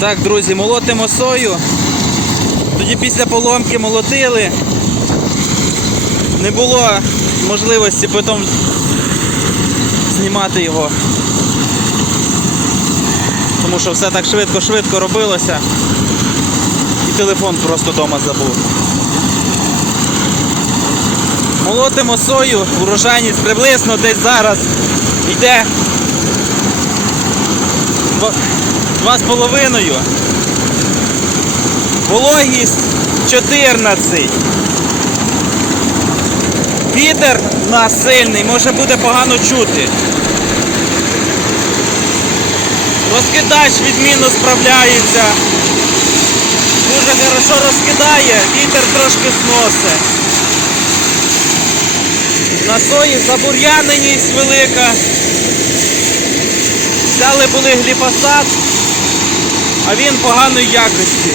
Так, друзі, молотимо сою. Тоді після поломки молотили. Не було можливості потім знімати його. Тому що все так швидко-швидко робилося. І телефон просто вдома забув. Молотимо сою, урожайність приблизно десь зараз йде два- з половиною. Вологість 14. Вітер у нас сильний, може буде погано чути. Розкидач відмінно справляється. Дуже хорошо розкидає, вітер трошки сносить. На сої забур'яненість велика. Взяли були гліфосат, а він поганої якості.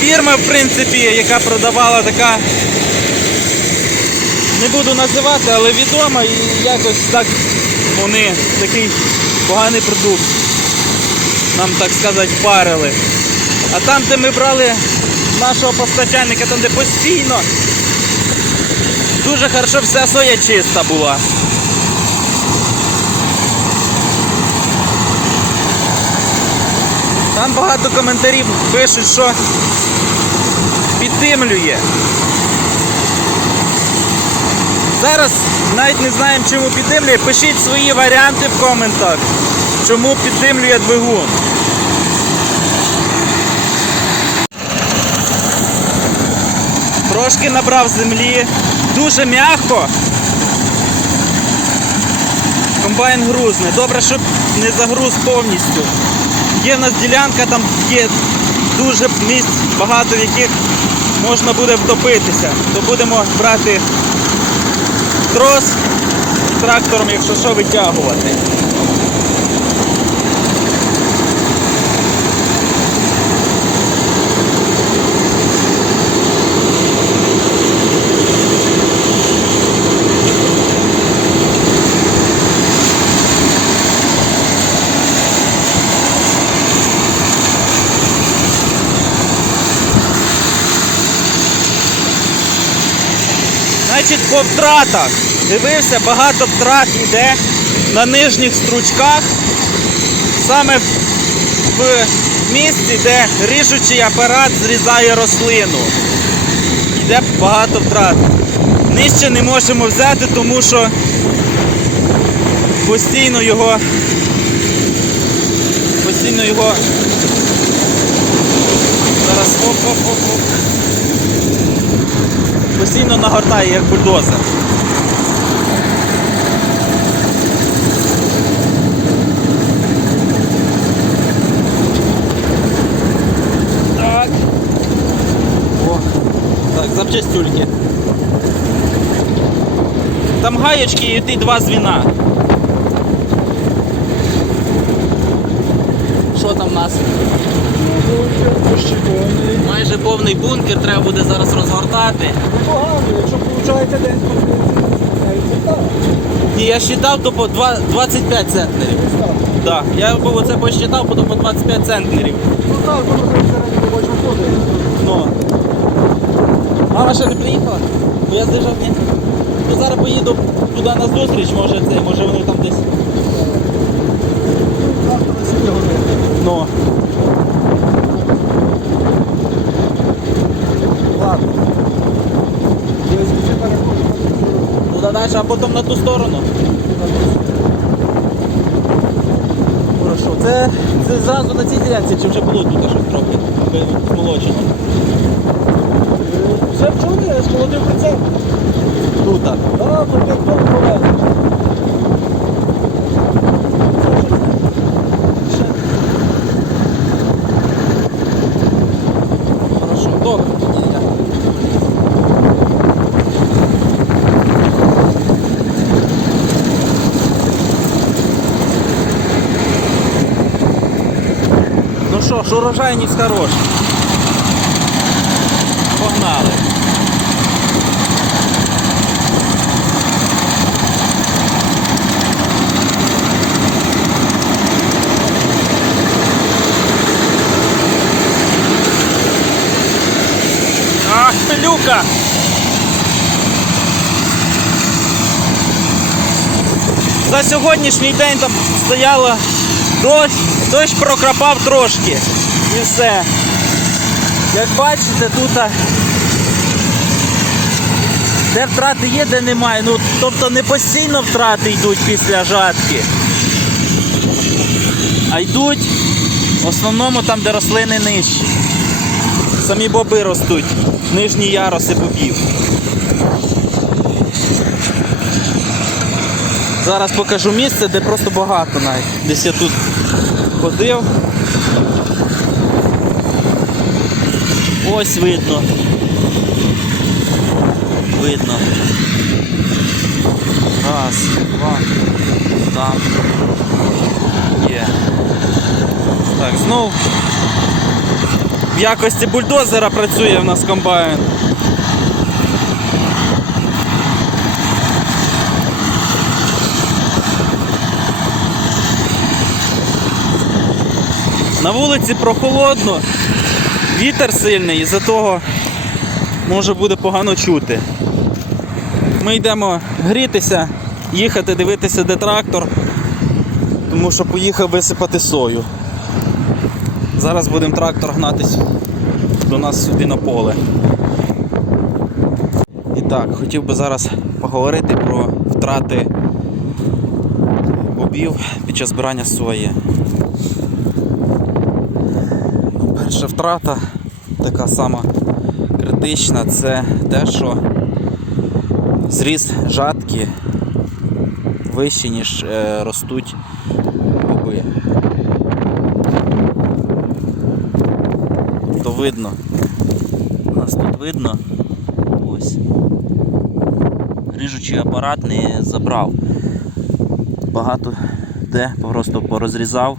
Фірма, в принципі, яка продавала така, не буду називати, але відома і якось так вони такий поганий продукт. Нам так сказати парили. А там, де ми брали нашого постачальника, там де постійно дуже хорошо вся соя чиста була. Там багато коментарів пишуть, що підтимлює. Зараз навіть не знаємо, чому підтимлює. Пишіть свої варіанти в коментах, чому підтимлює двигун. Трошки набрав землі, дуже м'яко. Комбайн грузний. Добре, щоб не загруз повністю. Є в нас ділянка, там є дуже місць багато, в яких можна буде втопитися. То будемо брати трос трактором, якщо що, витягувати. Значить, по втратах. Дивився, багато втрат йде на нижніх стручках, саме в місці, де ріжучий апарат зрізає рослину. Йде багато втрат. Нижче не можемо взяти, тому що постійно його постійно його зараз оп-оп-оп-оп постійно нагортає, як бульдозер. Так. О, так, запчастюльки. Там гаєчки і ті два звіна. Що там у нас? Майже повний бункер, треба буде зараз розгортати. Погано, якщо виходить десь так. Ні, я считав, то по два- 25 центнерів. Да. Я оце посчитав, то по 25 центнерів. Ну так, воно зараз робоча ходить. Ну. Мама ще не приїхала? Бо я здержав, ні. Ну зараз поїду туди на зустріч, може це, може вони там десь. Завтра на 7 годин. Ну. Ладно. Я візьму переходжу. Туди далі, а потім на ту сторону. Хорошо. Це, це зразу на цій ділянці, чи вже було тут щось трохи змолочено? Вже вчора я сколотив прицеп. Тут. так. Так, що урожайність хороша. Погнали. Ах, люка! За сьогоднішній день там стояла дощ, дощ прокрапав трошки. І все. Як бачите, тут де втрати є, де немає. Ну, тобто не постійно втрати йдуть після жатки. А йдуть в основному там, де рослини нижчі. Самі боби ростуть, нижні яруси бобів. Зараз покажу місце, де просто багато навіть. Десь я тут ходив. Ось видно. Видно. Раз, два. Там. Є. Так, знов. В якості бульдозера працює в нас комбайн. На вулиці прохолодно, вітер сильний, і за того може буде погано чути. Ми йдемо грітися, їхати, дивитися, де трактор, тому що поїхав висипати сою. Зараз будемо трактор гнатись до нас сюди на поле. І так, хотів би зараз поговорити про втрати бобів під час збирання сої. Втрата, така сама критична, це те, що зріст жатки вищий, ніж е, ростуть боби. То видно. У нас тут видно. Ось. Ріжучий апарат не забрав. Багато де просто порозрізав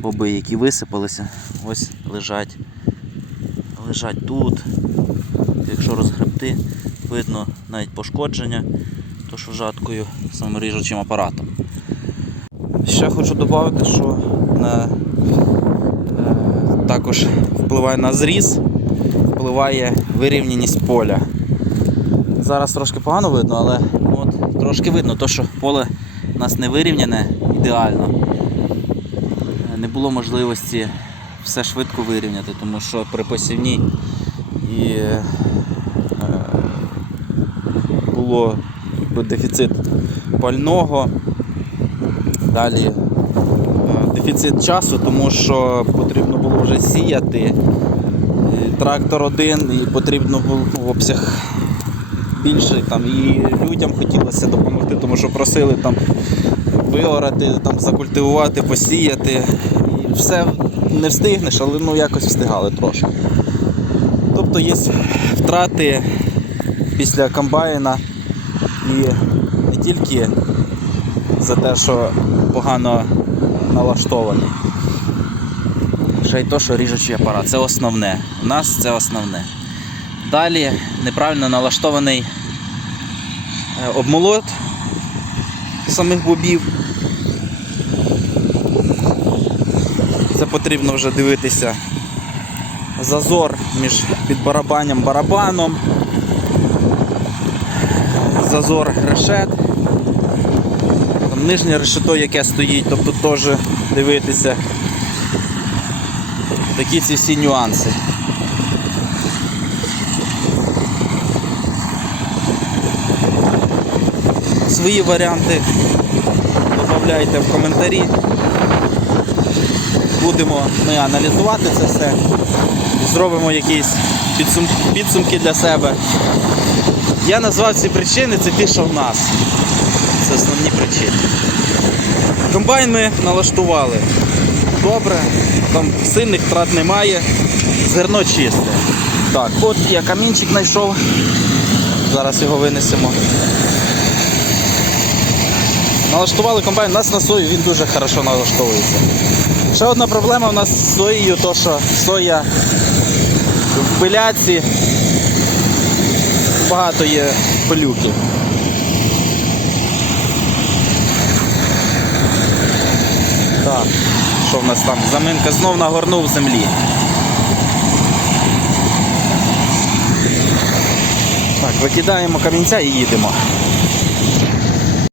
боби, які висипалися. Ось лежать. Лежать тут. Якщо розгребти, видно навіть пошкодження, то що жаткою саморіжучим апаратом. Ще хочу додати, що на, е, також впливає на зріз, впливає вирівняність поля. Зараз трошки погано видно, але от, трошки видно, то, що поле у нас не вирівняне ідеально. Е, Не було можливості все швидко вирівняти, тому що при посівній і е, було якби, дефіцит пального. Далі е, дефіцит часу, тому що потрібно було вже сіяти. Трактор один і потрібно був обсяг більший. Там, і людям хотілося допомогти, тому що просили там виорати, там, закультивувати, посіяти. І все не встигнеш, але ну, якось встигали трошки. Тобто є втрати після комбайна і не тільки за те, що погано налаштований. Ще й то, що ріжучий апарат. Це основне. У нас це основне. Далі неправильно налаштований е, обмолот самих бобів. Це потрібно вже дивитися зазор між підбарабанням барабаном, зазор решет, там нижнє решето, яке стоїть, тобто теж дивитися такі ці всі нюанси. Свої варіанти додавайте в коментарі. Будемо ми аналізувати це все. Зробимо якісь підсум... підсумки для себе. Я назвав ці причини, це ті, що в нас. Це основні причини. Комбайн ми налаштували. Добре, там сильних втрат немає, зерно чисте. Так, от я камінчик знайшов. Зараз його винесемо. Налаштували комбайн, у нас на сою він дуже хорошо налаштовується. Ще одна проблема у нас з соєю, то що соя в пиляці багато є пилюки. Так, що в нас там? Заминка знов нагорнув землі. Так, викидаємо камінця і їдемо.